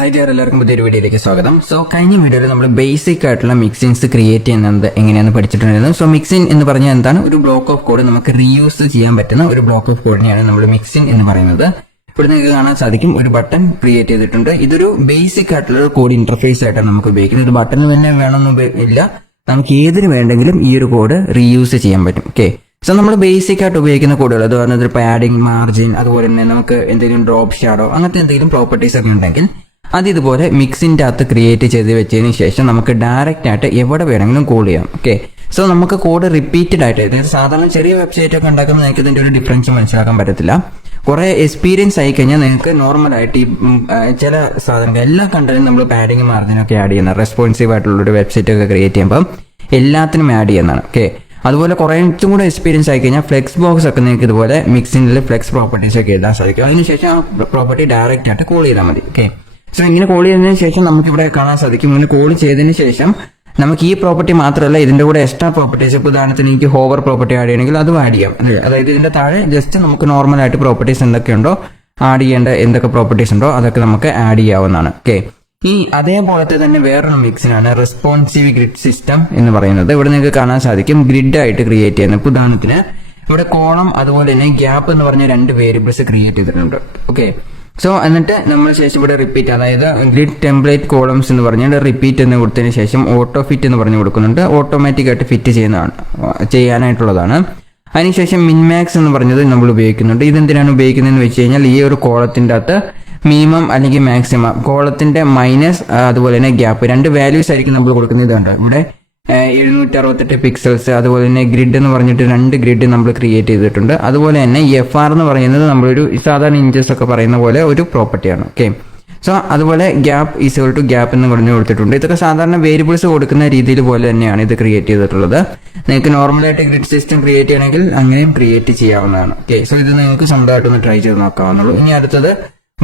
Hi dear, എല്ലാവർക്കും പുതിയൊരു വീഡിയോയിലേക്ക് സ്വാഗതം. സോ കഴിഞ്ഞ വീഡിയോയിൽ നമ്മൾ ബേസിക് ആയിട്ടുള്ള മിക്സിൻസ് ക്രിയേറ്റ് ചെയ്യുന്നത് എങ്ങനെയാണെന്ന് പഠിച്ചിട്ടുണ്ടായിരുന്നു. സോ മിക്സിൻ എന്ന് പറഞ്ഞാൽ എന്താണ്? ഒരു ബ്ലോക്ക് ഓഫ് കോഡ് നമുക്ക് റീയൂസ് ചെയ്യാൻ പറ്റുന്ന ഒരു ബ്ലോക്ക് ഓഫ് കോഡിനെയാണ് നമ്മൾ മിക്സിൻ എന്ന് പറയുന്നത്. ഇവിടെ നിങ്ങൾക്ക് കാണാൻ സാധിക്കും ഒരു ബട്ടൺ ക്രിയേറ്റ് ചെയ്തിട്ടുണ്ട്. ഇതൊരു ബേസിക് ആയിട്ടുള്ള ഒരു കോഡ് ഇന്റർഫേസ് ആയിട്ടാണ് നമുക്ക് ഉപയോഗിക്കുന്നത്. ഒരു ബട്ടൺ തന്നെ വേണമെന്ന് ഇല്ല, നമുക്ക് ഏതിന് വേണ്ടെങ്കിലും ഈ ഒരു കോഡ് റീയൂസ് ചെയ്യാൻ പറ്റും. ഓക്കെ, സോ നമ്മൾ ബേസിക് ആയിട്ട് ഉപയോഗിക്കുന്ന കോഡുകൾ, അത് പറഞ്ഞാൽ പാഡിംഗ്, മാർജിൻ, അതുപോലെ തന്നെ നമുക്ക് എന്തെങ്കിലും ഡ്രോപ്പ് ഷാഡോ അങ്ങനത്തെ എന്തെങ്കിലും പ്രോപ്പർട്ടീസ് ഒക്കെ ഉണ്ടെങ്കിൽ അത് ഇതുപോലെ മിക്സിൻ്റെ അകത്ത് ക്രിയേറ്റ് ചെയ്ത് വെച്ചതിന് ശേഷം നമുക്ക് ഡയറക്റ്റ് ആയിട്ട് എവിടെ വേണമെങ്കിലും കോൾ ചെയ്യാം. ഓക്കെ, സോ നമുക്ക് കോഡ് റിപ്പീറ്റഡ് ആയിട്ട്, അതായത് സാധാരണ ചെറിയ വെബ്സൈറ്റ് ഒക്കെ ഉണ്ടാക്കുമ്പോൾ നിങ്ങൾക്ക് ഇതിന്റെ ഒരു ഡിഫറൻസ് മനസ്സിലാക്കാൻ പറ്റത്തില്ല. കുറെ എക്സ്പീരിയൻസ് ആയി കഴിഞ്ഞാൽ നിങ്ങൾക്ക് നോർമലായിട്ട് ഈ ചില സാധനങ്ങൾ എല്ലാ കണ്ടന്റും നമ്മൾ പാഡിങ്, മാർജിനൊക്കെ ആഡ് ചെയ്യുന്ന റെസ്പോൺസീവ് ആയിട്ടുള്ള ഒരു വെബ്സൈറ്റ് ഒക്കെ ക്രിയേറ്റ് ചെയ്യുമ്പോൾ എല്ലാത്തിനും ആഡ് ചെയ്യുന്നതാണ്. ഓക്കെ, അതുപോലെ കുറച്ചും കൂടെ എക്സ്പീരിയൻസ് ആയി കഴിഞ്ഞാൽ ഫ്ലെക്സ് ബോക്സ് ഒക്കെ നിങ്ങൾക്ക് ഇതുപോലെ മിക്സിനിൽ ഫ്ലെക്സ് പ്രോപ്പർട്ടീസ് ഒക്കെ എഴുതാൻ സാധിക്കും. അതിനുശേഷം ആ പ്രോപ്പർട്ടി ഡയറക്റ്റ് ആയിട്ട് കോൾ ചെയ്താൽ മതി. ഓക്കെ, സോ ഇങ്ങനെ കോൾ ചെയ്തതിനു ശേഷം നമുക്ക് ഇവിടെ കാണാൻ സാധിക്കും. ഇങ്ങനെ കോൾ ചെയ്തതിന് ശേഷം നമുക്ക് ഈ പ്രോപ്പർട്ടി മാത്രമല്ല ഇതിന്റെ കൂടെ എക്സ്ട്രാ പ്രോപ്പർട്ടീസ്, ഇപ്പോൾ ഉദാഹരണത്തിന് എനിക്ക് ഹോവർ പ്രോപ്പർട്ടി ആഡ് ചെയ്യണമെങ്കിൽ അതും ആഡ് ചെയ്യാം. അതായത് ഇതിന്റെ താഴെ ജസ്റ്റ് നമുക്ക് നോർമൽ ആയിട്ട് പ്രോപ്പർട്ടീസ് എന്തൊക്കെയുണ്ടോ, ആഡ് ചെയ്യേണ്ട എന്തൊക്കെ പ്രോപ്പർട്ടീസ് ഉണ്ടോ അതൊക്കെ നമുക്ക് ആഡ് ചെയ്യാവുന്നതാണ്. ഓക്കെ, ഈ അതേപോലത്തെ തന്നെ വേറൊരു മിക്സിനാണ് റെസ്പോൺസീവ് ഗ്രിഡ് സിസ്റ്റം എന്ന് പറയുന്നത്. ഇവിടെ നിങ്ങൾക്ക് കാണാൻ സാധിക്കും ഗ്രിഡ് ആയിട്ട് ക്രിയേറ്റ് ചെയ്യുന്നത്. ഇപ്പോൾ ഉദാഹരണത്തിന് ഇവിടെ കോളം അതുപോലെ തന്നെ ഗ്യാപ്പ് എന്ന് പറഞ്ഞ രണ്ട് വേരിയബിൾസ് ക്രിയേറ്റ് ചെയ്തിട്ടുണ്ട്. ഓക്കെ, സോ എന്നിട്ട് നമ്മൾ ശേഷം ഇവിടെ റിപ്പീറ്റ്, അതായത് ഗ്രിഡ് ടെംപ്ലേറ്റ് കോളംസ് എന്ന് പറഞ്ഞാൽ റിപ്പീറ്റ് എന്ന് കൊടുത്തതിന് ശേഷം ഓട്ടോ ഫിറ്റ് എന്ന് പറഞ്ഞു കൊടുക്കുന്നുണ്ട്. ഓട്ടോമാറ്റിക് ആയിട്ട് ഫിറ്റ് ചെയ്യാനായിട്ടുള്ളതാണ്. അതിനുശേഷം മിൻമാക്സ് എന്ന് പറഞ്ഞത് നമ്മൾ ഉപയോഗിക്കുന്നുണ്ട്. ഇതെന്തിനാണ് ഉപയോഗിക്കുന്നതെന്ന് വെച്ച് കഴിഞ്ഞാൽ ഈ ഒരു കോളത്തിന്റെ അകത്ത് മിനിമം അല്ലെങ്കിൽ മാക്സിമം, കോളത്തിന്റെ മൈനസ് അതുപോലെ തന്നെ ഗ്യാപ്പ്, രണ്ട് വാല്യൂസ് ആയിരിക്കും നമ്മൾ കൊടുക്കുന്നത്. ഇതുണ്ട് ഇവിടെ 768 പിക്സൽസ്, അതുപോലെ തന്നെ ഗ്രിഡ് എന്ന് പറഞ്ഞിട്ട് രണ്ട് ഗ്രിഡ് നമ്മൾ ക്രിയേറ്റ് ചെയ്തിട്ടുണ്ട്. അതുപോലെ തന്നെ FR എന്ന് പറയുന്നത് നമ്മളൊരു സാധാരണ ഇഞ്ചസ് ഒക്കെ പറയുന്ന പോലെ ഒരു പ്രോപ്പർട്ടിയാണ്. ഓക്കെ, സോ അതുപോലെ ഗ്യാപ്പ് ഈക്വൽ ടു ഗ്യാപ്പ് എന്ന് പറഞ്ഞു കൊടുത്തിട്ടുണ്ട്. ഇതൊക്കെ സാധാരണ വേരിയബിൾസ് കൊടുക്കുന്ന രീതിയിൽ പോലെ തന്നെയാണ് ഇത് ക്രിയേറ്റ് ചെയ്തിട്ടുള്ളത്. നിങ്ങൾക്ക് നോർമലായിട്ട് ഗ്രിഡ് സിസ്റ്റം ക്രിയേറ്റ് ചെയ്യണമെങ്കിൽ അങ്ങനെയും ക്രിയേറ്റ് ചെയ്യാവുന്നതാണ്. ഓക്കെ, സോ ഇത് നിങ്ങൾക്ക് സ്വന്തമായിട്ടൊന്ന് ട്രൈ ചെയ്ത് നോക്കാവുന്നുള്ളൂ. ഇനി അടുത്തത്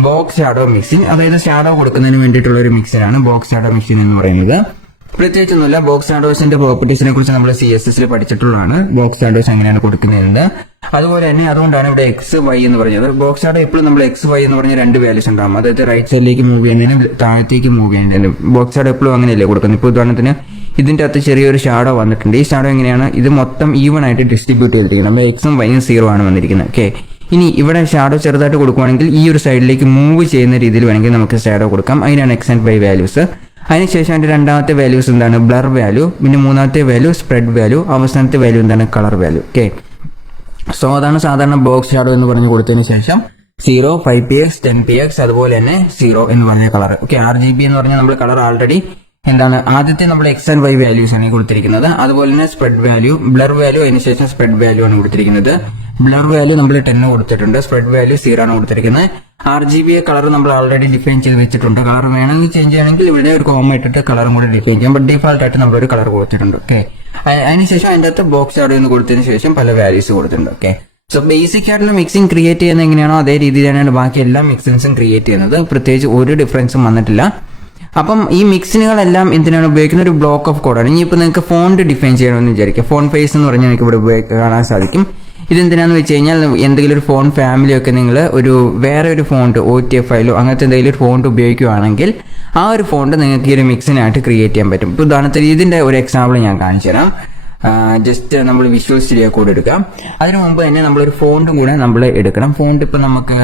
ബോക്സ് ഷാഡോ മിക്സിൻ, അതായത് ഷാഡോ കൊടുക്കുന്നതിന് വേണ്ടിയിട്ടുള്ള ഒരു മിക്സിനാണ് ബോക്സ് ഷാഡോ മിക്സിൻ എന്ന് പറയുന്നത്. പ്രത്യേകിച്ചൊന്നുമില്ല, ബോക്സ് ഷാഡോസിന്റെ പ്രോപ്പർട്ടീസിനെ കുറിച്ച് നമ്മൾ CSS പഠിച്ചിട്ടുള്ളതാണ്. ബോക്സ് ഷാഡോസ് എങ്ങനെയാണ് കൊടുക്കുന്നത്. അതുപോലെ തന്നെ അതുകൊണ്ടാണ് ഇവിടെ XY എന്ന് പറഞ്ഞത്. ബോക്സ് ഷാഡോ എപ്പോഴും നമ്മൾ XY എന്ന് പറഞ്ഞ രണ്ട് വാല്യൂസ് ഉണ്ടാകും. അതായത് റൈറ്റ് സൈഡിലേക്ക് മൂവ് ചെയ്യുന്നതിനും താഴത്തേക്ക് മൂവ് ചെയ്യുന്നതിനും ബോക്സ് ഷാഡോ എപ്പോഴും അങ്ങനെയല്ലേ കൊടുക്കുന്നത്. ഇപ്പോൾ ഉദാഹരണത്തിന് ഇതിന്റെ അകത്ത് ചെറിയൊരു ഷാഡോ വന്നിട്ടുണ്ട്. ഈ ഷാഡോ എങ്ങനെയാണ്? ഇത് മൊത്തം ഈവൺ ആയിട്ട് ഡിസ്ട്രിബ്യൂട്ട് ചെയ്തിരിക്കുന്നത്. X ഉം Y ഉം 0 ആണ് വന്നിരിക്കുന്നത്. ഓക്കെ, ഇനി ഇവിടെ ഷാഡോ ചെറുതായിട്ട് കൊടുക്കുകയാണെങ്കിൽ ഈ ഒരു സൈഡിലേക്ക് മൂവ് ചെയ്യുന്ന രീതിയിൽ വേണമെങ്കിൽ നമുക്ക് ഷാഡോ കൊടുക്കാം. അതിനാണ് X and Y വാല്യൂസ്. അതിനുശേഷം അതിന്റെ രണ്ടാമത്തെ വാല്യൂസ് എന്താണ്? Blur value. പിന്നെ മൂന്നാമത്തെ വാല്യൂ സ്പ്രെഡ് വാല്യൂ. അവസാനത്തെ വാല്യൂ എന്താണ്? Colour value. ഓക്കെ, സോ അതാണ് സാധാരണ ബോക്സ് ഷാഡോ എന്ന് പറഞ്ഞു കൊടുത്തതിന് ശേഷം 0, 5px, 10px, അതുപോലെ തന്നെ 0 എന്ന് പറഞ്ഞ കളർ. ഓക്കെ, RGB എന്ന് പറഞ്ഞാൽ നമ്മൾ കളർ ആൾറെഡി എന്താണ് ആദ്യത്തെ നമ്മൾ X and Y വാല്യൂസ് ആണ് കൊടുത്തിരിക്കുന്നത്. അതുപോലെ തന്നെ സ്പ്രെഡ് വാല്യൂ, ബ്ലർ വാല്യൂ, അതിനുശേഷം സ്പ്രെഡ് വാല്യൂ ആണ് കൊടുത്തിരിക്കുന്നത്. ബ്ലർ വാല്യൂ നമ്മൾ 10 കൊടുത്തിട്ടുണ്ട്, സ്പ്രെഡ് വാല്യൂ 0 ആണ് കൊടുത്തിരിക്കുന്നത്. RGB കളർ നമ്മൾ ആൾറെഡി ഡിഫൈൻ ചെയ്ത് വെച്ചിട്ടുണ്ട്. കളർ വേണമെങ്കിൽ ചേഞ്ച് ചെയ്യണമെങ്കിൽ ഇവിടെ ഒരു കോമ ഇട്ടിട്ട് കളറും കൂടി ഡിഫൈൻ ചെയ്യാം. ബട്ട് ഡിഫാൾട്ട് ആയിട്ട് നമ്മളൊരു കളർ കൊടുത്തിട്ടുണ്ട്. ഓക്കെ, അതിനുശേഷം അതിന്റെ അകത്ത് ബോക്സ് ഷാഡോ എന്ന് കൊടുത്തതിന് ശേഷം പല വാല്യൂസ് കൊടുത്തിട്ടുണ്ട്. ഓക്കെ, സോ ബേസിക് ആയിട്ടുള്ള മിക്സിംഗ് ക്രിയേറ്റ് ചെയ്യുന്നത് എങ്ങനെയാണോ അതേ രീതിയിലാണ് ബാക്കി എല്ലാ മിക്സിൻസും ക്രിയേറ്റ് ചെയ്യുന്നത്. പ്രത്യേകിച്ച് ഒരു ഡിഫറൻസും വന്നിട്ടില്ല. അപ്പം ഈ മിക്സിനുകളെല്ലാം എന്തിനാണ് ഉപയോഗിക്കുന്നത്? ഒരു ബ്ലോക്ക് ഓഫ് കോഡാണ്. ഇനിയിപ്പോൾ നിങ്ങൾക്ക് ഫോണ്ട് ഡിഫൈൻ ചെയ്യണമെന്ന് വിചാരിക്കുക. ഫോൺ ഫേസ് എന്ന് പറഞ്ഞാൽ നിങ്ങൾക്ക് ഇവിടെ കാണാൻ സാധിക്കും. ഇതെന്തിനാന്ന് വെച്ച് കഴിഞ്ഞാൽ എന്തെങ്കിലും ഒരു ഫോൺ ഫാമിലിയൊക്കെ നിങ്ങൾ വേറെ ഒരു ഫോണ്ട് OTF ഫയലോ അങ്ങനത്തെ എന്തെങ്കിലും ഒരു ഫോണ്ട് ഉപയോഗിക്കുകയാണെങ്കിൽ ആ ഒരു ഫോണ്ട് നിങ്ങൾക്ക് ഈ ഒരു മിക്സിനായിട്ട് ക്രിയേറ്റ് ചെയ്യാൻ പറ്റും. ഇപ്പോൾ ഉദാഹരണത്തിന് ഇതിന്റെ ഒരു എക്സാമ്പിൾ ഞാൻ കാണിച്ചു തരാം. ജസ്റ്റ് നമ്മൾ വിഷ്വൽ സ്റ്റുഡിയോ കോഡ് എടുക്കാം. അതിനു മുമ്പ് തന്നെ നമ്മളൊരു ഫോണ്ടും കൂടെ നമ്മൾ എടുക്കണം. ഫോണ്ട് ഇപ്പോൾ നമുക്ക്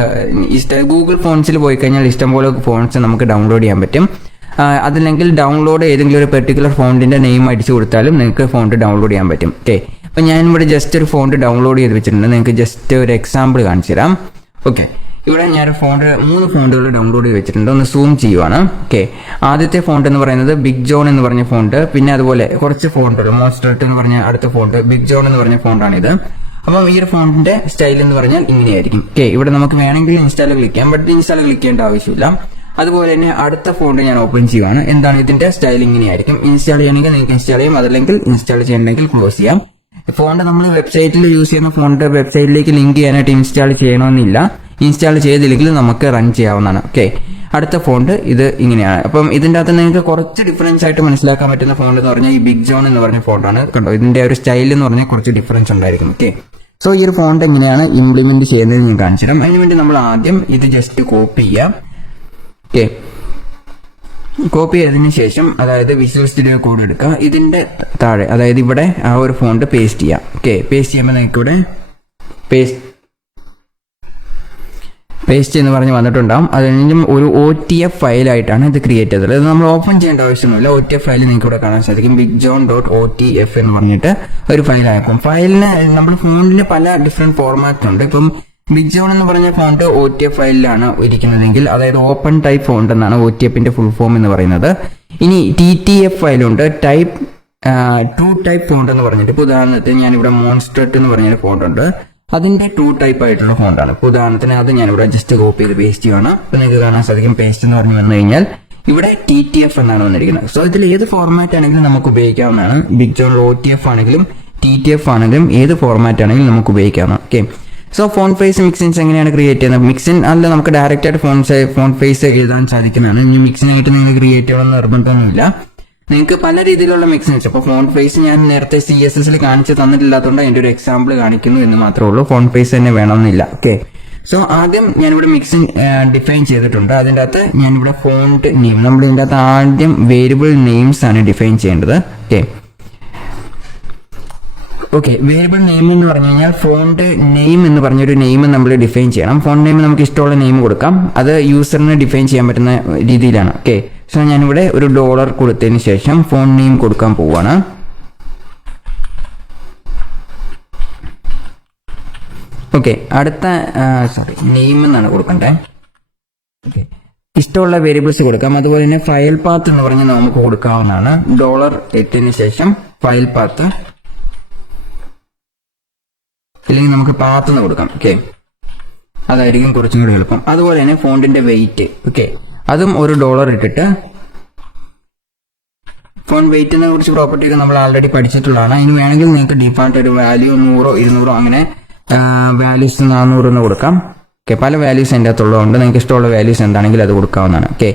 ഗൂഗിൾ ഫോൺസിൽ പോയി കഴിഞ്ഞാൽ ഇഷ്ടംപോലെ ഫോൺസ് നമുക്ക് ഡൗൺലോഡ് ചെയ്യാൻ പറ്റും. അതല്ലെങ്കിൽ ഡൗൺലോഡ് ഏതെങ്കിലും ഒരു പെർട്ടിക്കുലർ ഫോണ്ടിന്റെ നെയിം അടിച്ചു കൊടുത്താലും നിങ്ങൾക്ക് ഫോണ്ട് ഡൗൺലോഡ് ചെയ്യാൻ പറ്റും. ഓക്കെ, അപ്പം ഞാനിവിടെ ജസ്റ്റ് ഒരു ഫോണ്ട് ഡൗൺലോഡ് ചെയ്ത് വെച്ചിട്ടുണ്ട്. നിങ്ങൾക്ക് ജസ്റ്റ് ഒരു എക്സാമ്പിൾ കാണിച്ചു തരാം. ഓക്കെ, ഇവിടെ ഞാൻ 3 ഫോണ്ടുകൾ ഡൗൺലോഡ് ചെയ്ത് വെച്ചിട്ടുണ്ട്. ഒന്ന് സൂം ചെയ്യുവാണ്. ഓക്കെ, ആദ്യത്തെ ഫോണ്ട് എന്ന് പറയുന്നത് ബിഗ് ജോൺ എന്ന് പറഞ്ഞ ഫോണ്ട്. പിന്നെ അതുപോലെ കുറച്ച് ഫോണ്ടുകൾ, മോൺസ്റ്റർട്ട് എന്ന് പറഞ്ഞ അടുത്ത ഫോണ്ട്, ബിഗ് ജോൺ എന്ന് പറഞ്ഞ ഫോണ്ടാണിത്. അപ്പം ഈ ഒരു ഫോണ്ടിന്റെ സ്റ്റൈൽ എന്ന് പറഞ്ഞാൽ ഇങ്ങനെയായിരിക്കും. ഓക്കെ, ഇവിടെ നമുക്ക് വേണമെങ്കിൽ ഇൻസ്റ്റാൾ ക്ലിക്ക് ചെയ്യാം, ബട്ട് ഇൻസ്റ്റാൾ ക്ലിക്ക് ചെയ്യേണ്ട ആവശ്യമില്ല. അതുപോലെ തന്നെ അടുത്ത ഫോണ്ട് ഞാൻ ഓപ്പൺ ചെയ്യുവാണ്. എന്താണ് ഇതിന്റെ സ്റ്റൈൽ? ഇങ്ങനെയായിരിക്കും. ഇൻസ്റ്റാൾ ചെയ്യണമെങ്കിൽ നിങ്ങൾക്ക് ഇൻസ്റ്റാൾ ചെയ്യാം, അതല്ലെങ്കിൽ ഇൻസ്റ്റാൾ ചെയ്യണമെങ്കിൽ ക്ലോസ് ചെയ്യാം. ഫോണ്ട് നമ്മൾ വെബ്സൈറ്റിൽ യൂസ് ചെയ്യുന്ന ഫോണ്ട് വെബ്സൈറ്റിലേക്ക് ലിങ്ക് ചെയ്യാനായിട്ട് ഇൻസ്റ്റാൾ ചെയ്യണമെന്നില്ല. ഇൻസ്റ്റാൾ ചെയ്തില്ലെങ്കിൽ നമുക്ക് റൺ ചെയ്യാവുന്നതാണ്. ഓക്കെ, അടുത്ത ഫോണ്ട് ഇത് ഇങ്ങനെയാണ്. അപ്പം ഇതിന്റെ അകത്ത് നിങ്ങൾക്ക് കുറച്ച് ഡിഫറൻസ് ആയിട്ട് മനസ്സിലാക്കാൻ പറ്റുന്ന ഫോണ്ട് എന്ന് പറഞ്ഞാൽ ഈ ബിഗ് ജോൺ എന്ന് പറഞ്ഞ ഫോണ്ടാണ്. കണ്ടോ, ഇതിന്റെ ഒരു സ്റ്റൈൽ എന്ന് പറഞ്ഞാൽ കുറച്ച് ഡിഫറൻസ് ഉണ്ടായിരിക്കും. ഓക്കെ, സോ ഈ ഒരു ഫോണ്ട് എങ്ങനെയാണ് ഇംപ്ലിമെന്റ് ചെയ്യുന്നത് ഞാൻ കാണിച്ചു തരാം. അതിനുവേണ്ടി നമ്മൾ ആദ്യം ഇത് ജസ്റ്റ് കോപ്പി ചെയ്യാം. ഓക്കെ, കോപ്പി ചെയ്തതിന് ശേഷം അതായത് വിഷ്വൽ സ്റ്റുഡിയോ കോഡ് എടുക്കുക, ഇതിന്റെ താഴെ അതായത് ഇവിടെ ആ ഒരു ഫോണ്ട് പേസ്റ്റ് ചെയ്യാം. ഓക്കെ, പേസ്റ്റ് ചെയ്യുമ്പോൾ നിങ്ങൾക്ക് ഇവിടെ പേസ്റ്റ് എന്ന് പറഞ്ഞ് വന്നിട്ടുണ്ടാവും. അതിനും ഒരു OTF ഫയലായിട്ടാണ് ഇത് ക്രിയേറ്റ് ചെയ്തത്. ഇത് നമ്മൾ ഓപ്പൺ ചെയ്യേണ്ട ആവശ്യമൊന്നുമില്ല. OTF ഫയൽ നിങ്ങൾക്ക് ഇവിടെ കാണാൻ സാധിക്കും. bigjohn.otf എന്ന് പറഞ്ഞിട്ട് ഒരു ഫയലായിരിക്കും. ഫയലിന് നമ്മുടെ ഫോണിൽ പല ഡിഫറെന്റ് ഫോർമാറ്റ് ഉണ്ട്. ഇപ്പം ബിഗ് ജോൺ എന്ന് പറഞ്ഞ ഫോണ്ട് OTF ഫയലിലാണ് ഇരിക്കുന്നതെങ്കിൽ അതായത് ഓപ്പൺ ടൈപ്പ് ഫോണ്ട് എന്നാണ് OTFന്റെ ഫുൾ ഫോം എന്ന് പറയുന്നത്. ഇനി TTF ഫയലുണ്ട്, ടൈപ്പ് 2 ടൈപ്പ് ഫോണ്ട് എന്ന് പറഞ്ഞിട്ട്. ഇപ്പോൾ ഉദാഹരണത്തിന് ഞാനിവിടെ മോൺസ്റ്റർട്ട് എന്ന് പറഞ്ഞൊരു ഫോണ്ട് ഉണ്ട്, അതിന്റെ 2 ടൈപ്പ് ആയിട്ടുള്ള ഫോണ്ടാണ്. ഇപ്പോൾ ഉദാഹരണത്തിന് അത് ഞാനിവിടെ ജസ്റ്റ് കോപ്പി ചെയ്ത് പേസ്റ്റ് ചെയ്യുകയാണ്. അപ്പോൾ നിങ്ങൾക്ക് കാണാൻ സാധിക്കും പേസ്റ്റ് എന്ന് പറഞ്ഞു വന്നു കഴിഞ്ഞാൽ ഇവിടെ TTF എന്നാണ് വന്നിരിക്കുന്നത്. സോ ഇതിൽ ഏത് ഫോർമാറ്റ് ആണെങ്കിലും നമുക്ക് ഉപയോഗിക്കാവുന്നതാണ്. ബിഗ് ജോൺ OTF ആണെങ്കിലും TTF ആണെങ്കിലും ഏത് ഫോർമാറ്റ് ആണെങ്കിലും നമുക്ക് ഉപയോഗിക്കാവുന്നതാണ്. ഓക്കെ, സോ ഫോൺ ഫേസ് മിക്സിൻസ് എങ്ങനെയാണ് ക്രിയേറ്റ് ചെയ്യുന്നത്? മിക്സിൻ അല്ല, നമുക്ക് ഡയറക്റ്റ് ആയിട്ട് ഫോൺ ഫേസ് എഴുതാൻ സാധിക്കുന്നതാണ്. ഇനി മിക്സിനായിട്ട് നിങ്ങൾ ക്രിയേറ്റ് ചെയ്യണമെന്ന് നിർബന്ധമൊന്നുമില്ല. നിങ്ങൾക്ക് പല രീതിയിലുള്ള മിക്സിൻസ്, ഇപ്പോൾ ഫോൺ ഫേസ് ഞാൻ നേരത്തെ CSS കാണിച്ച് തന്നിട്ടില്ലാത്തതുകൊണ്ട് അതിന്റെ ഒരു എക്സാമ്പിൾ കാണിക്കുന്നു എന്ന് മാത്രമേ ഉള്ളൂ. ഫോൺ ഫേസ് തന്നെ വേണമെന്നില്ല. ഓക്കെ, സോ ആദ്യം ഞാനിവിടെ മിക്സിൻ ഡിഫൈൻ ചെയ്തിട്ടുണ്ട്. അതിൻ്റെ അകത്ത് ഞാനിവിടെ ഫോണ്ട് നെയിം, നമ്മൾ ഇതിൻ്റെ അകത്ത് ആദ്യം വേരിയബിൾ നെയിംസ് ആണ് ഡിഫൈൻ ചെയ്യേണ്ടത്. ഓക്കെ, വേരിയബിൾ നെയിം എന്ന് പറഞ്ഞു കഴിഞ്ഞാൽ ഫോണ്ട് നെയിം എന്ന് പറഞ്ഞൊരു നെയിം നമ്മൾ ഡിഫൈൻ ചെയ്യണം. ഫോണ്ട് നെയിം നമുക്ക് ഇഷ്ടമുള്ള നെയിം കൊടുക്കാം, അത് യൂസറിന് ഡിഫൈൻ ചെയ്യാൻ പറ്റുന്ന രീതിയിലാണ്. ഓക്കെ, സോ ഞാനിവിടെ ഒരു $, കൊടുത്തതിന് ശേഷം ഫോണ്ട് നെയിം കൊടുക്കാൻ പോവുകയാണ്. ഓക്കെ, അടുത്ത നെയിം എന്നാണ് കൊടുക്കണ്ടേ. ഓക്കെ, ഇഷ്ടമുള്ള വേരിയബിൾസ് കൊടുക്കാം. അതുപോലെ തന്നെ ഫയൽ പാത്ത് എന്ന് പറഞ്ഞ് നമുക്ക് കൊടുക്കാവുന്നതാണ്. $, ഇട്ടതിന് ശേഷം ഫയൽ പാത്ത്, അല്ലെങ്കിൽ നമുക്ക് പാത്ത് എന്ന് കൊടുക്കാം. ഓക്കെ, അതായിരിക്കും കുറച്ചും കൂടി എളുപ്പം. അതുപോലെ തന്നെ ഫോണ്ടിന്റെ വെയിറ്റ്, ഓക്കെ, അതും ഒരു $, ഇട്ടിട്ട് ഫോൺ വെയിറ്റിനെ കുറിച്ച് പ്രോപ്പർട്ടി ഒക്കെ നമ്മൾ ആൾറെഡി പഠിച്ചിട്ടുള്ളതാണ്. അതിന് വേണമെങ്കിൽ നിങ്ങൾക്ക് ഡിഫാൾട്ട് ഒരു വാല്യൂ 100 200 അങ്ങനെ വാല്യൂസ് 400 എന്ന് കൊടുക്കാം. ഓക്കെ, പല വാല്യൂസ് അതിൻ്റെ അകത്തുള്ളതുകൊണ്ട് നിങ്ങൾക്ക് ഇഷ്ടമുള്ള വാല്യൂസ് എന്താണെങ്കിലും അത് കൊടുക്കാവുന്നതാണ്. ഓക്കെ,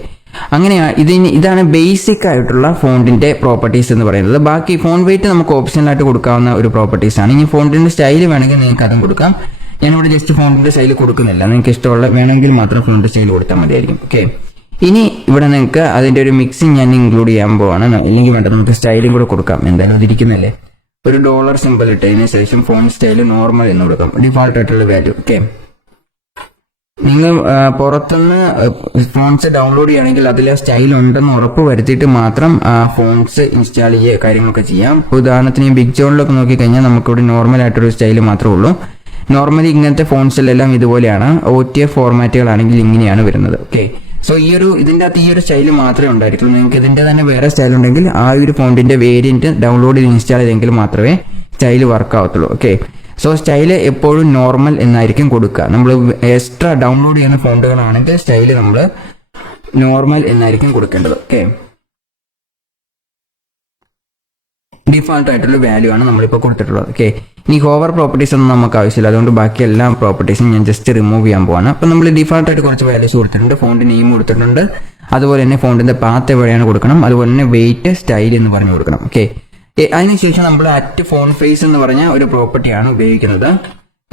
അങ്ങനെയാണ് ഇതാണ് ബേസിക് ആയിട്ടുള്ള ഫോണ്ടിന്റെ പ്രോപ്പർട്ടീസ് എന്ന് പറയുന്നത്. ബാക്കി ഫോൺ വെയിറ്റ് നമുക്ക് ഓപ്ഷണൽ ആയിട്ട് കൊടുക്കാവുന്ന ഒരു പ്രോപ്പർട്ടീസ് ആണ്. ഇനി ഫോണ്ടിന്റെ സ്റ്റൈൽ വേണമെങ്കിൽ നിങ്ങൾക്ക് അതും കൊടുക്കാം. ഞാനിവിടെ ജസ്റ്റ് ഫോണ്ടിന്റെ സ്റ്റൈൽ കൊടുക്കുന്നില്ല, നിങ്ങൾക്ക് ഇഷ്ടമുള്ള വേണമെങ്കിൽ മാത്രം ഫോണ്ട് സ്റ്റൈൽ കൊടുത്താൽ മതിയായിരിക്കും. ഓക്കെ, ഇനി ഇവിടെ നിങ്ങൾക്ക് അതിന്റെ ഒരു മിക്സിങ് ഞാൻ ഇൻക്ലൂഡ് ചെയ്യാൻ പോവാണ്. ഇല്ലെങ്കിൽ വേണ്ട, നമുക്ക് സ്റ്റൈലും കൂടെ കൊടുക്കാം. എന്തായാലും അതിരിക്കുന്നല്ലേ. ഒരു $, സിമ്പിൾ ഇട്ടതിന് ശേഷം ഫോണ്ട് സ്റ്റൈൽ നോർമൽ എന്ന് കൊടുക്കാം, ഡിഫാൾട്ട് ആയിട്ടുള്ള വാല്യൂ. ഓക്കെ, നിങ്ങൾ പുറത്തുനിന്ന് ഫോൺസ് ഡൗൺലോഡ് ചെയ്യുകയാണെങ്കിൽ അതിലെ സ്റ്റൈൽ ഉണ്ടെന്ന് ഉറപ്പ് വരുത്തിയിട്ട് മാത്രം ഫോൺസ് ഇൻസ്റ്റാൾ ചെയ്യുക, കാര്യങ്ങളൊക്കെ ചെയ്യാം. ഉദാഹരണത്തിന് ബിഗ് ജോണിലൊക്കെ നോക്കിക്കഴിഞ്ഞാൽ നമുക്കിവിടെ നോർമൽ ആയിട്ടൊരു സ്റ്റൈൽ മാത്രമേ ഉള്ളൂ. നോർമലി ഇങ്ങനത്തെ ഫോൺസിലെല്ലാം ഇതുപോലെയാണ്. OTF ഫോർമാറ്റുകളാണെങ്കിൽ ഇങ്ങനെയാണ് വരുന്നത്. ഓക്കെ, സോ ഇതിന്റെ അകത്ത് ഈ ഒരു സ്റ്റൈൽ മാത്രമേ ഉണ്ടായിരിക്കുള്ളൂ. നിങ്ങൾക്ക് ഇതിന്റെ തന്നെ വേറെ സ്റ്റൈൽ ഉണ്ടെങ്കിൽ ആ ഒരു ഫോണ്ടിന്റെ വേരിയന്റ് ഡൗൺലോഡ് ചെയ്ത് ഇൻസ്റ്റാൾ ചെയ്തെങ്കിൽ മാത്രമേ സ്റ്റൈൽ വർക്ക് ആവത്തുള്ളൂ. ഓക്കെ, സോ സ്റ്റൈല് എപ്പോഴും നോർമൽ എന്നായിരിക്കും കൊടുക്കുക. നമ്മൾ എക്സ്ട്രാ ഡൗൺലോഡ് ചെയ്യുന്ന ഫോണ്ടുകളാണെങ്കിൽ സ്റ്റൈല് നമ്മൾ നോർമൽ എന്നായിരിക്കും കൊടുക്കേണ്ടത്. ഓക്കെ, ഡിഫാൾട്ട് ആയിട്ടുള്ള വാല്യൂ ആണ് നമ്മളിപ്പോൾ കൊടുത്തിട്ടുള്ളത്. ഓക്കെ, ഇനി ഹോവർ പ്രോപ്പർട്ടീസ് ഒന്നും നമുക്ക് ആവശ്യമില്ല, അതുകൊണ്ട് ബാക്കി എല്ലാ പ്രോപ്പർട്ടീസും ഞാൻ ജസ്റ്റ് റിമൂവ് ചെയ്യാൻ പോവാണ്. അപ്പം നമ്മൾ ഡിഫാൾട്ട് ആയിട്ട് കുറച്ച് വാല്യൂസ് കൊടുത്തിട്ടുണ്ട്, ഫോണ്ട് നെയിം കൊടുത്തിട്ടുണ്ട്, അതുപോലെ തന്നെ ഫോണ്ടിന്റെ പാത്ത് എവിടെയാണ് കൊടുക്കണം, അതുപോലെ തന്നെ വെയിറ്റ് സ്റ്റൈൽ എന്ന് പറഞ്ഞു കൊടുക്കണം. ഓക്കെ, അതിനുശേഷം നമ്മൾ ഫോൺ ഫേസ് എന്ന് പറഞ്ഞ ഒരു പ്രോപ്പർട്ടിയാണ് ഉപയോഗിക്കുന്നത്.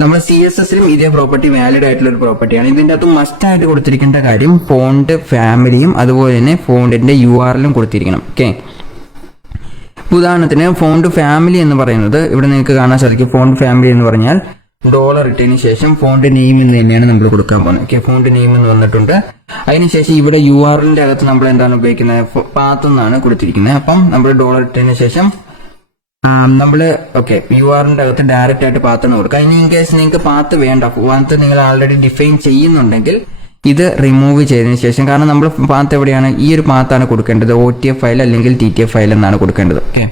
നമ്മൾ CSSലും ഇതേ പ്രോപ്പർട്ടി വാലിഡ് ആയിട്ടുള്ള ഒരു പ്രോപ്പർട്ടിയാണ്. ഇതിന്റെ അകത്ത് മസ്റ്റ് ആയിട്ട് കൊടുത്തിരിക്കേണ്ട കാര്യം ഫോണ്ട് ഫാമിലിയും അതുപോലെ തന്നെ ഫോണ്ടിന്റെ URLും കൊടുത്തിരിക്കണം. ഓക്കെ, ഉദാഹരണത്തിന് ഫോണ്ട് ഫാമിലി എന്ന് പറയുന്നത് ഇവിടെ നിങ്ങൾക്ക് കാണാൻ സാധിക്കും. ഫോണ്ട് ഫാമിലി എന്ന് പറഞ്ഞാൽ $, ഇട്ടതിന് ശേഷം ഫോണ്ട് നെയിം എന്ന് തന്നെയാണ് നമ്മൾ കൊടുക്കാൻ പോകുന്നത്. ഓക്കെ, ഫോണ്ട് നെയിം എന്ന് വന്നിട്ടുണ്ട്. അതിനുശേഷം ഇവിടെ URLന്റെ അകത്ത് നമ്മൾ എന്താണ് ഉപയോഗിക്കുന്നത്, പാത്ത് എന്നാണ് കൊടുത്തിരിക്കുന്നത്. അപ്പം നമ്മൾ $, ഇട്ടതിന് ശേഷം നമ്മള് URLന്റെ അകത്ത് ഡയറക്റ്റ് ആയിട്ട് പാത്ത് എന്ന് കൊടുക്കുക. ഇനി ഇൻ കേസ് നിങ്ങൾക്ക് പാത്ത് വേണ്ട, പാത്ത് നിങ്ങൾ ആൾറെഡി ഡിഫൈൻ ചെയ്യുന്നുണ്ടെങ്കിൽ ഇത് റിമൂവ് ചെയ്തതിന് ശേഷം, കാരണം നമ്മൾ പാത്ത് എവിടെയാണ്, ഈ ഒരു പാത്താണ് കൊടുക്കേണ്ടത്. OTF ഫയൽ അല്ലെങ്കിൽ TTF ഫയൽ എന്നാണ് കൊടുക്കേണ്ടത്. ഓക്കെ,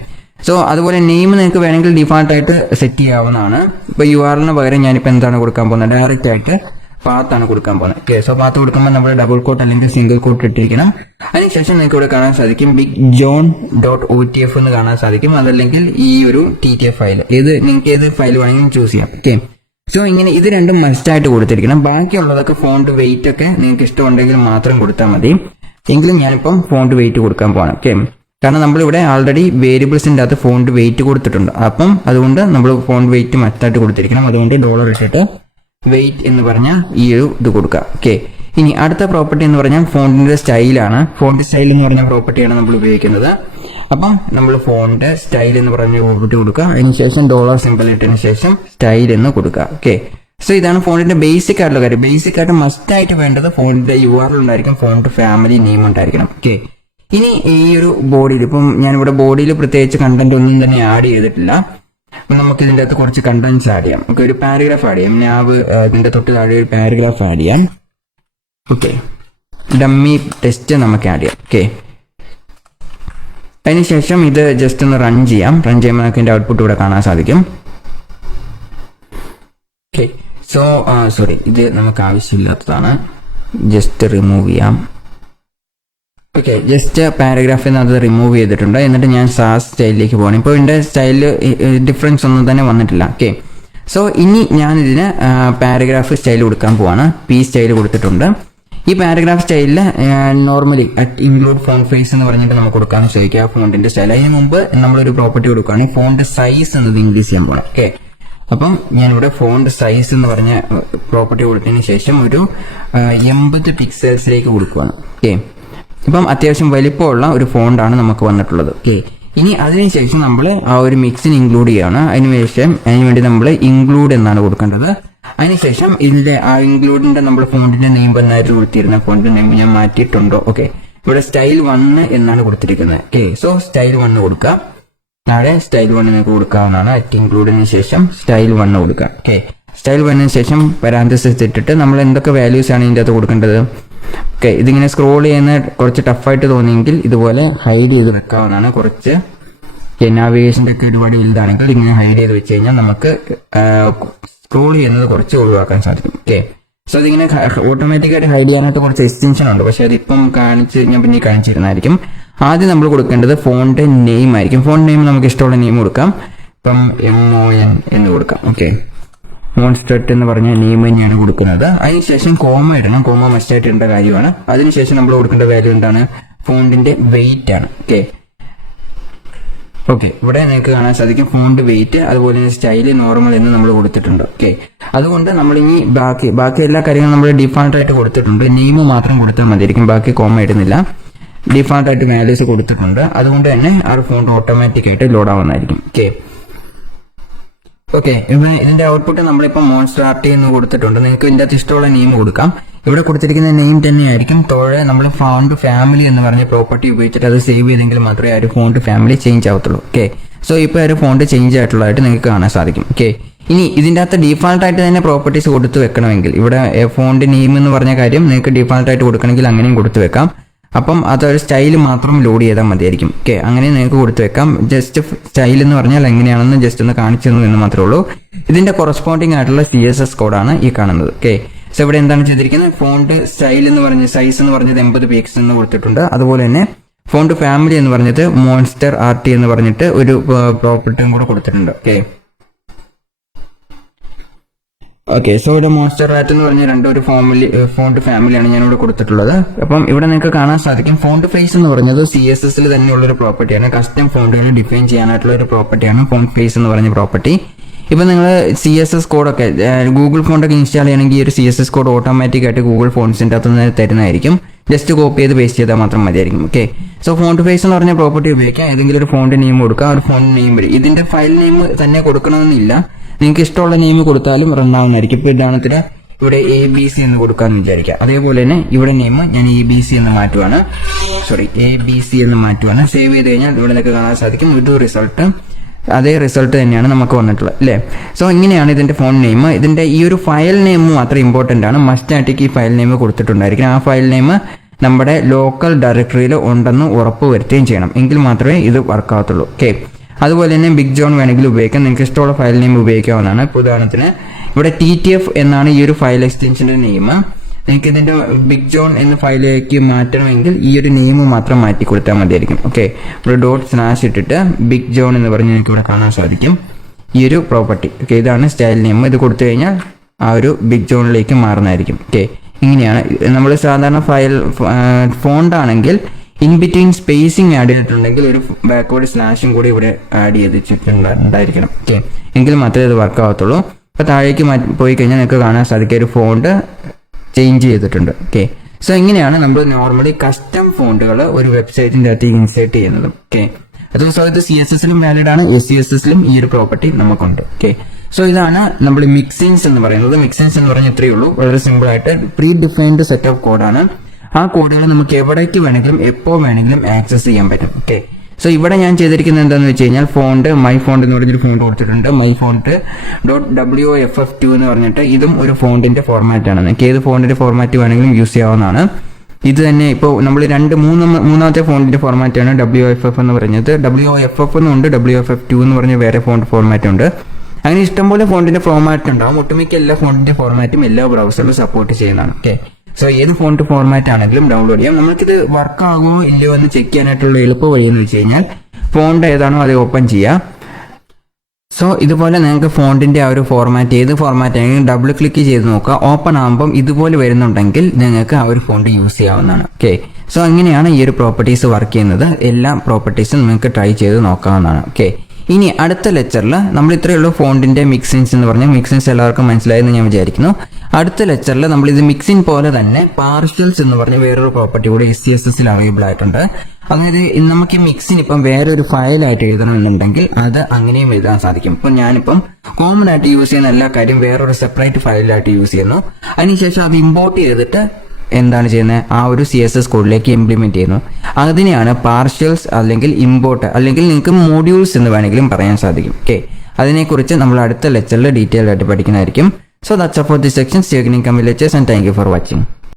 സോ അതുപോലെ നെയിം നിങ്ങൾക്ക് വേണമെങ്കിൽ ഡിഫാൾട്ട് ആയിട്ട് സെറ്റ് ചെയ്യാവുന്നതാണ്. ഇപ്പൊ URLന് പകരം ഞാനിപ്പോൾ എന്താണ് കൊടുക്കാൻ പോകുന്നത്, ഡയറക്റ്റ് ആയിട്ട് പാത്താണ് കൊടുക്കാൻ പോകുന്നത്. ഓക്കെ, സോ പാത്ത് കൊടുക്കുമ്പോൾ നമ്മൾ ഡബിൾ കോട്ട് അല്ലെങ്കിൽ സിംഗിൾ കോട്ട് ഇട്ടിരിക്കണം. അതിനുശേഷം നിങ്ങൾക്ക് ഇവിടെ കാണാൻ സാധിക്കും bigjohn.otf എന്ന് കാണാൻ സാധിക്കും. അതല്ലെങ്കിൽ ഈ ഒരു TTF ഫയൽ, നിങ്ങൾക്ക് ഏത് ഫയൽ വേണമെങ്കിലും ചൂസ് ചെയ്യാം. ഓക്കെ, സോ ഇങ്ങനെ ഇത് രണ്ടും മസ്റ്റ് ആയിട്ട് കൊടുത്തിരിക്കണം. ബാക്കിയുള്ളതൊക്കെ ഫോണ്ട് വെയിറ്റ് ഒക്കെ നിങ്ങൾക്ക് ഇഷ്ടമുണ്ടെങ്കിൽ മാത്രം കൊടുത്താൽ മതി. എങ്കിലും ഞാനിപ്പം ഫോണ്ട് വെയിറ്റ് കൊടുക്കാൻ പോകണം. ഓക്കെ, കാരണം നമ്മളിവിടെ ആൾറെഡി വേരിയബിൾസിന്റെ അകത്ത് ഫോണ്ട് വെയിറ്റ് കൊടുത്തിട്ടുണ്ട്. അപ്പം അതുകൊണ്ട് നമ്മൾ ഫോണ്ട് വെയിറ്റ് മസ്റ്റ് ആയിട്ട് കൊടുത്തിരിക്കണം. അതുകൊണ്ട് $, ഇട്ടിട്ട് വെയിറ്റ് എന്ന് പറഞ്ഞാൽ ഈ ഒരു ഇത് കൊടുക്കുക. ഓക്കെ, ഇനി അടുത്ത പ്രോപ്പർട്ടി എന്ന് പറഞ്ഞാൽ ഫോണ്ടിന്റെ സ്റ്റൈലാണ്. ഫോണ്ട് സ്റ്റൈൽ എന്ന് പറഞ്ഞ പ്രോപ്പർട്ടിയാണ് നമ്മൾ ഉപയോഗിക്കുന്നത്. അപ്പം നമ്മൾ ഫോണ്ട് സ്റ്റൈൽ എന്ന് പറഞ്ഞ പ്രോപ്പർട്ടി കൊടുക്കുക. അതിനുശേഷം ഡോളർ സിമ്പിൾ ഇട്ടതിന് ശേഷം സ്റ്റൈൽ എന്ന് കൊടുക്കുക. ഓക്കെ, സോ ഇതാണ് ഫോണ്ടിന്റെ ബേസിക് ആയിട്ടുള്ള കാര്യം. ബേസിക് ആയിട്ട് മസ്റ്റ് ആയിട്ട് വേണ്ടത് ഫോണ്ടിന്റെ URL ഉണ്ടായിരിക്കും, ഫോണ്ട് ഫാമിലി നെയിം ഉണ്ടായിരിക്കണം. ഓക്കെ, ഇനി ഈ ഒരു ബോഡിയിൽ ഇപ്പം ഞാനിവിടെ ബോഡിയിൽ പ്രത്യേകിച്ച് കണ്ടന്റ് ഒന്നും തന്നെ ആഡ് ചെയ്തിട്ടില്ല. നമുക്ക് ഇതിന്റെ അകത്ത് കുറച്ച് കണ്ടന്റ്സ് ആഡ് ചെയ്യാം. ഓക്കെ, ഒരു പാരഗ്രാഫ് ആഡ് ചെയ്യാം. നാവ് ഇതിന്റെ തൊട്ട് താഴെ ഒരു പാരഗ്രാഫ് ആഡ് ചെയ്യാം. ഓക്കെ, ഡമ്മി ടെസ്റ്റ് നമുക്ക് ആഡ് ചെയ്യാം. ഓക്കെ, അതിനുശേഷം ഇത് ജസ്റ്റ് ഒന്ന് റൺ ചെയ്യാം. റൺ ചെയ്യുമ്പോൾ നമുക്ക് ഇതിന്റെ ഔട്ട്പുട്ട് ഇവിടെ കാണാൻ സാധിക്കും. ഓക്കെ, സോ സോറി, ഇത് നമുക്ക് ആവശ്യമില്ലാത്തതാണ്, ജസ്റ്റ് റിമൂവ് ചെയ്യാം. ഓക്കെ, ജസ്റ്റ് പാരഗ്രാഫിൽ നിന്ന് അത് റിമൂവ് ചെയ്തിട്ടുണ്ട്. എന്നിട്ട് ഞാൻ സാസ് സ്റ്റൈലിലേക്ക് പോകണം. ഇപ്പോൾ ഇതിന്റെ സ്റ്റൈലിൽ ഡിഫറൻസ് ഒന്നും തന്നെ വന്നിട്ടില്ല. ഓക്കെ, സോ ഇനി ഞാൻ ഇതിന് പാരഗ്രാഫ് സ്റ്റൈൽ കൊടുക്കാൻ പോവാണ്. പി സ്റ്റൈൽ കൊടുത്തിട്ടുണ്ട്. ഈ പാരഗ്രാഫ് സ്റ്റൈലിൽ നോർമലി ഇൻക്ലൂഡ് ഫോണ്ട് ഫേസ് എന്ന് പറഞ്ഞിട്ട് നമുക്ക് കൊടുക്കാമെന്ന് ചോദിക്കുക ഫോണ്ടിന്റെ സ്റ്റൈൽ. അതിന് മുമ്പ് നമ്മളൊരു പ്രോപ്പർട്ടി കൊടുക്കുകയാണെങ്കിൽ ഫോണ്ട് സൈസ് എന്നത് ഇൻക്രീസ് ചെയ്യാൻ പോകണം. ഓക്കെ, അപ്പം ഞാനിവിടെ ഫോണ്ട് സൈസ് എന്ന് പറഞ്ഞ പ്രോപ്പർട്ടി കൊടുത്തതിന് ശേഷം ഒരു 80 പിക്സൽസിലേക്ക് കൊടുക്കുകയാണ്. ഓക്കെ, ഇപ്പം അത്യാവശ്യം വലിപ്പമുള്ള ഒരു ഫോണ്ടാണ് നമുക്ക് വന്നിട്ടുള്ളത്. ഓക്കെ, ഇനി അതിനുശേഷം നമ്മൾ ആ ഒരു മിക്സിന് ഇൻക്ലൂഡ് ചെയ്യാണ്. അതിനുവേണ്ടി നമ്മൾ ഇൻക്ലൂഡ് എന്നാണ് കൊടുക്കേണ്ടത്. അതിനുശേഷം ഇതിന്റെ ആ ഇൻക്ലൂഡിന്റെ നമ്മൾ ഫോണ്ടിന്റെ നെയിം എന്നായിട്ട് കൊടുത്തിരുന്ന ഫോണ്ടിന്റെ നെയിം ഞാൻ മാറ്റിയിട്ടുണ്ടോ? ഓക്കെ, ഇവിടെ സ്റ്റൈൽ 1 എന്നാണ് കൊടുത്തിരിക്കുന്നത്. ഓക്കെ, സോ സ്റ്റൈൽ 1 കൊടുക്കാം. താഴെ സ്റ്റൈൽ 1 നിങ്ങൾക്ക് കൊടുക്കാവുന്നതാണ്. അറ്റ് ഇൻക്ലൂഡിന് ശേഷം സ്റ്റൈൽ 1 കൊടുക്കാം. ഓക്കെ, സ്റ്റൈൽ 1 ശേഷം പാരാന്തസിസ് ഇട്ടിട്ട് നമ്മൾ എന്തൊക്കെ വാല്യൂസ് ആണ് ഇതിന്റെ അകത്ത് കൊടുക്കേണ്ടത്? ഓക്കെ, ഇതിങ്ങനെ സ്ക്രോൾ ചെയ്യുന്ന കുറച്ച് ടഫായിട്ട് തോന്നിയെങ്കിൽ ഇതുപോലെ ഹൈഡ് ചെയ്ത് വെക്കാവുന്നതാണ്. കുറച്ച് നാവിഗേഷൻ്റെ ഒക്കെ ഒരുപാട് വലുതാണെങ്കിൽ ഇങ്ങനെ ഹൈഡ് ചെയ്ത് വെച്ച് കഴിഞ്ഞാൽ നമുക്ക് സ്ക്രോൾ ചെയ്യുന്നത് കുറച്ച് ഒഴിവാക്കാൻ സാധിക്കും. ഓക്കെ, സോ ഇതിങ്ങനെ ഓട്ടോമാറ്റിക്കായിട്ട് ഹൈഡ് ചെയ്യാനായിട്ട് കുറച്ച് എക്സ്റ്റൻഷൻ ഉണ്ട്. പക്ഷെ അതിപ്പം ഞാൻ പിന്നെ കാണിച്ചിരുന്നായിരിക്കും. ആദ്യം നമ്മൾ കൊടുക്കേണ്ടത് ഫോണ്ട് നെയിം ആയിരിക്കും. ഫോണ്ട് നെയിം നമുക്ക് ഇഷ്ടമുള്ള നെയിം കൊടുക്കാം. ഇപ്പം MON എന്ന് കൊടുക്കാം. ഓക്കെ, മോൺസ്റ്റർട്ട് എന്ന് പറഞ്ഞ നെയിം തന്നെയാണ് കൊടുക്കുന്നത്. അതിനുശേഷം കോമ ഇടണം. കോമ മസ്റ്റായിട്ട് ഇടേണ്ട കാര്യമാണ്. അതിനുശേഷം നമ്മൾ കൊടുക്കേണ്ട വാല്യൂ എന്താണ്? ഫോണ്ടിന്റെ വെയിറ്റ് ആണ്. ഓക്കെ, ഇവിടെ നിങ്ങൾക്ക് കാണാൻ സാധിക്കും ഫോണ്ട് വെയിറ്റ്, അതുപോലെ തന്നെ സ്റ്റൈല് നോർമൽ എന്ന് നമ്മൾ കൊടുത്തിട്ടുണ്ട്. ഓക്കെ, അതുകൊണ്ട് നമ്മൾ ഇനി ബാക്കി എല്ലാ കാര്യങ്ങളും നമ്മൾ ഡിഫാൾട്ട് ആയിട്ട് കൊടുത്തിട്ടുണ്ട്. നെയിം മാത്രം കൊടുത്താൽ മതിയായിരിക്കും, ബാക്കി കോമ ഇടുന്നില്ല. ഡിഫാൾട്ട് ആയിട്ട് വാല്യൂസ് കൊടുത്തിട്ടുണ്ട്. അതുകൊണ്ട് തന്നെ ആ ഫോണ്ട് ഓട്ടോമാറ്റിക് ആയിട്ട് ലോഡ് ആവുന്നതായിരിക്കും. ഓക്കെ, ഇതിന്റെ ഔട്ട്പുട്ട് നമ്മളിപ്പോൾ മോൺസ്റ്റർ ആർട്ടി എന്ന് കൊടുത്തിട്ടുണ്ട്. നിങ്ങൾക്ക് ഇതിന്റെ അകത്ത് ഇഷ്ടമുള്ള നെയിം കൊടുക്കാം. ഇവിടെ കൊടുത്തിരിക്കുന്ന നെയിം തന്നെയായിരിക്കും. തോഴെ നമ്മൾ ഫോണ്ട് ഫാമിലി എന്ന് പറഞ്ഞ പ്രോപ്പർട്ടി ഉപയോഗിച്ചിട്ട് അത് സേവ് ചെയ്തെങ്കിൽ മാത്രമേ ആ ഒരു ഫോണ്ട് ഫാമിലി ചേഞ്ച് ആവത്തുള്ളൂ. ഓക്കെ, സോ ഇപ്പോൾ ഒരു ഫോണ്ട് ചേഞ്ച് ആയിട്ടുള്ളതായിട്ട് നിങ്ങൾക്ക് കാണാൻ സാധിക്കും. ഓക്കെ, ഇനി ഇതിന്റെ അകത്ത് ഡിഫാൾട്ട് ആയിട്ട് തന്നെ പ്രോപ്പർട്ടീസ് കൊടുത്തു വെക്കണമെങ്കിൽ ഇവിടെ ഫോണ്ട് നെയിം എന്ന് പറഞ്ഞ കാര്യം നിങ്ങൾക്ക് ഡിഫാൾട്ട് ആയിട്ട് കൊടുക്കണമെങ്കിൽ അങ്ങനെയും കൊടുത്തു വെക്കാം. അപ്പം അതൊരു സ്റ്റൈൽ മാത്രം ലോഡ് ചെയ്താൽ മതിയായിരിക്കും. ഓക്കെ, അങ്ങനെ നിങ്ങൾക്ക് കൊടുത്തു വെക്കാം. ജസ്റ്റ് സ്റ്റൈൽ എന്ന് പറഞ്ഞാൽ എങ്ങനെയാണെന്ന് ജസ്റ്റ് ഒന്ന് കാണിച്ചു തന്നു എന്ന് മാത്രമേ ഉള്ളൂ. ഇതിന്റെ കൊറസ്പോണ്ടിങ് ആയിട്ടുള്ള CSS കോഡാണ് ഈ കാണുന്നത്. ഓക്കെ, സോ ഇവിടെ എന്താണ് ചെയ്തിരിക്കുന്നത്? ഫോണ്ട് സ്റ്റൈൽ എന്ന് പറഞ്ഞ സൈസ് എന്ന് പറഞ്ഞത് 80 പിക്സൽ എന്ന് കൊടുത്തിട്ടുണ്ട്. അതുപോലെ തന്നെ ഫോണ്ട് ഫാമിലി എന്ന് പറഞ്ഞത് മോൺസ്റ്റർ RT എന്ന് പറഞ്ഞിട്ട് ഒരു പ്രോപ്പർട്ടിയും കൂടെ കൊടുത്തിട്ടുണ്ട്. ഓക്കെ, സോ ഇവിടെ മോൺസ്റ്റർ റാറ്റ് എന്ന് പറഞ്ഞ രണ്ടൊരു ഫോണ്ട് ഫാമിലിയാണ് ഞാനിവിടെ കൊടുത്തിട്ടുള്ളത്. അപ്പം ഇവിടെ നിങ്ങൾക്ക് കാണാൻ സാധിക്കും ഫോണ്ട് ഫേസ് എന്ന് പറഞ്ഞത് CSS തന്നെയുള്ള ഒരു പ്രോപ്പർട്ടിയാണ്. കസ്റ്റം ഫോണ്ടുകൾ ഡിഫൈൻ ചെയ്യാനായിട്ടുള്ള ഒരു പ്രോപ്പർട്ടിയാണ് ഫോണ്ട് ഫേസ് എന്ന് പറഞ്ഞ പ്രോപ്പർട്ടി. ഇപ്പം നിങ്ങൾ CSS കോഡൊക്കെ ഗൂഗിൾ ഫോണ്ടൊക്കെ ഇൻസ്റ്റാൾ ചെയ്യണമെങ്കിൽ ഈ ഒരു CSS കോഡ് ഓട്ടോമാറ്റിക് ആയിട്ട് ഗൂഗിൾ ഫോൺസിൻ്റെ അകത്ത് നിന്ന് തരുന്നതായിരിക്കും. ജസ്റ്റ് കോപ്പി ചെയ്ത് പേസ്റ്റ് ചെയ്താൽ മാത്രം മതിയായിരിക്കും. ഓക്കെ, സോ ഫോണ്ട് ഫേസ് എന്ന് പറഞ്ഞ പ്രോപ്പർട്ടി ഉപയോഗിക്കാം. ഏതെങ്കിലും ഒരു ഫോണ്ട് നെയിം കൊടുക്കുക, ഒരു ഫോണ്ട് നെയിം വരും. ഇതിന്റെ ഫയൽ നെയിം തന്നെ കൊടുക്കണമെന്നില്ല, നിങ്ങൾക്ക് ഇഷ്ടമുള്ള നെയിം കൊടുത്താലും റൺ ആവുന്നതായിരിക്കും. ഇപ്പോൾ ഉദാഹരണത്തിന് ഇവിടെ ABC എന്ന് കൊടുക്കാമെന്ന് വിചാരിക്കാം. അതേപോലെ തന്നെ ഇവിടെ നെയിം ഞാൻ ABC എന്ന് മാറ്റുവാണ്. ABC എന്ന് മാറ്റുവാണ്. സേവ് ചെയ്ത് കഴിഞ്ഞാൽ ഇവിടെ നിങ്ങൾക്ക് കാണാൻ സാധിക്കും ഇത് റിസൾട്ട് അതേ റിസൾട്ട് തന്നെയാണ് നമുക്ക് വന്നിട്ടുള്ളത് അല്ലേ. സോ ഇങ്ങനെയാണ് ഇതിന്റെ ഫോണ്ട് നെയിം. ഇതിന്റെ ഈ ഒരു ഫയൽ നെയിം മാത്രം ഇമ്പോർട്ടന്റ് ആണ്. മസ്റ്റ് ആയിട്ട് ഈ ഫയൽ നെയിം കൊടുത്തിട്ടുണ്ടായിരിക്കും. ആ ഫയൽ നെയിം നമ്മുടെ ലോക്കൽ ഡയറക്ടറിയിൽ ഉണ്ടെന്ന് ഉറപ്പ് വരുത്തുകയും ചെയ്യണം. എങ്കിൽ മാത്രമേ ഇത് വർക്ക് ആവത്തുള്ളൂ. ഓക്കെ, അതുപോലെ തന്നെ ബിഗ് ജോൺ വേണമെങ്കിൽ ഉപയോഗിക്കാം. നിങ്ങൾക്ക് ഇഷ്ടമുള്ള ഫയൽ നെയിം ഉപയോഗിക്കാവുന്നതാണ്. ഇപ്പോൾ ഉദാഹരണത്തിന് ഇവിടെ TTF എന്നാണ് ഈ ഒരു ഫയൽ എക്സ്റ്റൻഷന്റെ നെയിം. നിങ്ങൾക്ക് ഇതിന്റെ ബിഗ് ജോൺ എന്ന ഫയലിലേക്ക് മാറ്റണമെങ്കിൽ ഈ ഒരു നെയിം മാത്രം മാറ്റി കൊടുത്താൽ മതിയായിരിക്കും. ഓക്കെ, ഇവിടെ ./ ഇട്ടിട്ട് ബിഗ് ജോൺ എന്ന് പറഞ്ഞ് നിങ്ങൾക്ക് ഇവിടെ കാണാൻ സാധിക്കും ഈ ഒരു പ്രോപ്പർട്ടി. ഓക്കെ, ഇതാണ് സ്റ്റൈൽ നെയിം. ഇത് കൊടുത്തു കഴിഞ്ഞാൽ ആ ഒരു ബിഗ് ജോണിലേക്ക് മാറുന്നതായിരിക്കും. ഓക്കെ, ഇങ്ങനെയാണ് നമ്മൾ സാധാരണ ഫയൽ ഫോണ്ട് ആണെങ്കിൽ ഇൻ ബിറ്റ്വീൻ സ്പേസിങ് ആഡ് ചെയ്തിട്ടുണ്ടെങ്കിൽ ഒരു ബാക്ക്വേർഡ് സ്ലാഷും കൂടി ഇവിടെ ആഡ് ചെയ്തിട്ടുണ്ടായിരിക്കണം. ഓക്കെ, എങ്കിൽ മാത്രമേ ഇത് വർക്ക് ആവത്തുള്ളൂ. അപ്പോൾ താഴേക്ക് പോയി കഴിഞ്ഞാൽ നിങ്ങൾക്ക് കാണാൻ സാധിക്കും ഒരു ഫോണ്ട് ചേഞ്ച് ചെയ്തിട്ടുണ്ട്. ഓക്കെ, സോ ഇങ്ങനെയാണ് നമ്മൾ നോർമലി കസ്റ്റം ഫോണ്ടുകൾ ഒരു വെബ്സൈറ്റിന്റെ അകത്ത് ഇൻസേർട്ട് ചെയ്യുന്നത്. ഓക്കെ, അത് സോ ഇത് CSS-ലും വാലിഡ് ആണ്, SCSS-ലും ഈ ഒരു പ്രോപ്പർട്ടി നമുക്കുണ്ട്. ഓക്കെ, സോ ഇതാണ് നമ്മൾ മിക്സിൻസ് എന്ന് പറയുന്നത്. മിക്സിൻസ് എന്ന് പറഞ്ഞാൽ ഇത്രയേ ഉള്ളൂ, വളരെ സിമ്പിൾ ആയിട്ട് പ്രീ ഡിഫൈൻഡ് സെറ്റ് ഓഫ് കോഡാണ്. ആ കോഡുകൾ നമുക്ക് എവിടേക്ക് വേണമെങ്കിലും എപ്പോൾ വേണമെങ്കിലും ആക്സസ് ചെയ്യാൻ പറ്റും. ഓക്കെ, സോ ഇവിടെ ഞാൻ ചെയ്തിരിക്കുന്നത് എന്താണെന്ന് വെച്ച് കഴിഞ്ഞാൽ ഫോണ്ട് മൈ ഫോണ്ട് എന്ന് പറഞ്ഞൊരു ഫോണ്ട് കൊടുത്തിട്ടുണ്ട്. മൈ ഫോണ്ട് .WOFF2 എന്ന് പറഞ്ഞിട്ട് ഇതും ഒരു ഫോണ്ടിന്റെ ഫോർമാറ്റ് ആണ്. നിങ്ങൾക്ക് ഏത് ഫോണ്ടിന്റെ ഫോർമാറ്റ് വേണമെങ്കിലും യൂസ് ചെയ്യാവുന്നതാണ്. ഇത് തന്നെ ഇപ്പോൾ നമ്മൾ മൂന്നാമത്തെ ഫോണ്ടിന്റെ ഫോർമാറ്റാണ് WOFF എന്ന് പറഞ്ഞത്. WOFF എന്നുണ്ട്, WOFF2 എന്ന് പറഞ്ഞ വേറെ ഫോണ്ട് ഫോർമാറ്റ് ഉണ്ട്. അങ്ങനെ ഇഷ്ടംപോലെ ഫോണ്ടിന്റെ ഫോർമാറ്റ് ഉണ്ടാവും. ഒട്ടുമിക്ക എല്ലാ ഫോണ്ടിന്റെ ഫോർമാറ്റും എല്ലാ ബ്രൗസറിലും സപ്പോർട്ട് ചെയ്യുന്നതാണ്. ഓക്കെ, സോ ഏത് ഫോണ്ട് ഫോർമാറ്റ് ആണെങ്കിലും ഡൗൺലോഡ് ചെയ്യാം. നമുക്കിത് വർക്ക് ആകുമോ ഇല്ലയോ എന്ന് ചെക്ക് ചെയ്യാനായിട്ടുള്ള എളുപ്പ വഴി എന്ന് വെച്ച് കഴിഞ്ഞാൽ ഫോണ്ട് ഏതാണോ അത് ഓപ്പൺ ചെയ്യാം. സോ ഇതുപോലെ നിങ്ങൾക്ക് ഫോണ്ടിന്റെ ആ ഒരു ഫോർമാറ്റ് ഏത് ഫോർമാറ്റ് ആണെങ്കിലും ഡബിൾ ക്ലിക്ക് ചെയ്ത് നോക്കുക. ഓപ്പൺ ആകുമ്പം ഇതുപോലെ വരുന്നുണ്ടെങ്കിൽ നിങ്ങൾക്ക് ആ ഒരു ഫോണ്ട് യൂസ് ചെയ്യാവുന്നതാണ്. ഓക്കെ, സോ അങ്ങനെയാണ് ഈ ഒരു പ്രോപ്പർട്ടീസ് വർക്ക് ചെയ്യുന്നത്. എല്ലാ പ്രോപ്പർട്ടീസും നിങ്ങൾക്ക് ട്രൈ ചെയ്ത് നോക്കാവുന്നതാണ്. ഓക്കെ, ഇനി അടുത്ത ലെക്ചറിൽ നമ്മൾ ഇത്രയേ ഉള്ളൂ ഫോണ്ടിന്റെ മിക്സിൻസ് എന്ന് പറഞ്ഞാൽ മിക്സിൻസ് എല്ലാവർക്കും മനസ്സിലായെന്ന് ഞാൻ വിചാരിക്കുന്നു. അടുത്ത ലെക്ചറിൽ നമ്മൾ ഇത് മിക്സിൻ പോലെ തന്നെ പാർഷ്യൽസ് എന്ന് പറഞ്ഞ വേറൊരു പ്രോപ്പർട്ടി കൂടി SCSS-ൽ അവൈലബിൾ ആയിട്ടുണ്ട്. അതായത് നമുക്ക് ഈ മിക്സിൻ ഇപ്പം വേറൊരു ഫയലായിട്ട് എഴുതണമെന്നുണ്ടെങ്കിൽ അത് അങ്ങനെയും എഴുതാൻ സാധിക്കും. ഇപ്പം ഞാനിപ്പം കോമൺ ആയിട്ട് യൂസ് ചെയ്യുന്ന എല്ലാ കാര്യം വേറൊരു സെപ്പറേറ്റ് ഫയലായിട്ട് യൂസ് ചെയ്യുന്നു. അതിനുശേഷം അത് ഇമ്പോർട്ട് ചെയ്തിട്ട് എന്താണ് ചെയ്യുന്നത്, ആ ഒരു CSS കോഡിലേക്ക് ഇംപ്ലിമെന്റ് ചെയ്യുന്നു. അതിനെയാണ് പാർഷ്യൽസ് അല്ലെങ്കിൽ ഇമ്പോർട്ട് അല്ലെങ്കിൽ നിങ്ങൾക്ക് മോഡ്യൂൾസ് എന്ന് വേണമെങ്കിലും പറയാൻ സാധിക്കും. ഓക്കെ, അതിനെക്കുറിച്ച് നമ്മൾ അടുത്ത ലെക്ചറിൽ ഡീറ്റെയിൽ ആയിട്ട് പഠിക്കുന്നതായിരിക്കും. So that's all for this section. See you again in coming lectures and thank you for watching.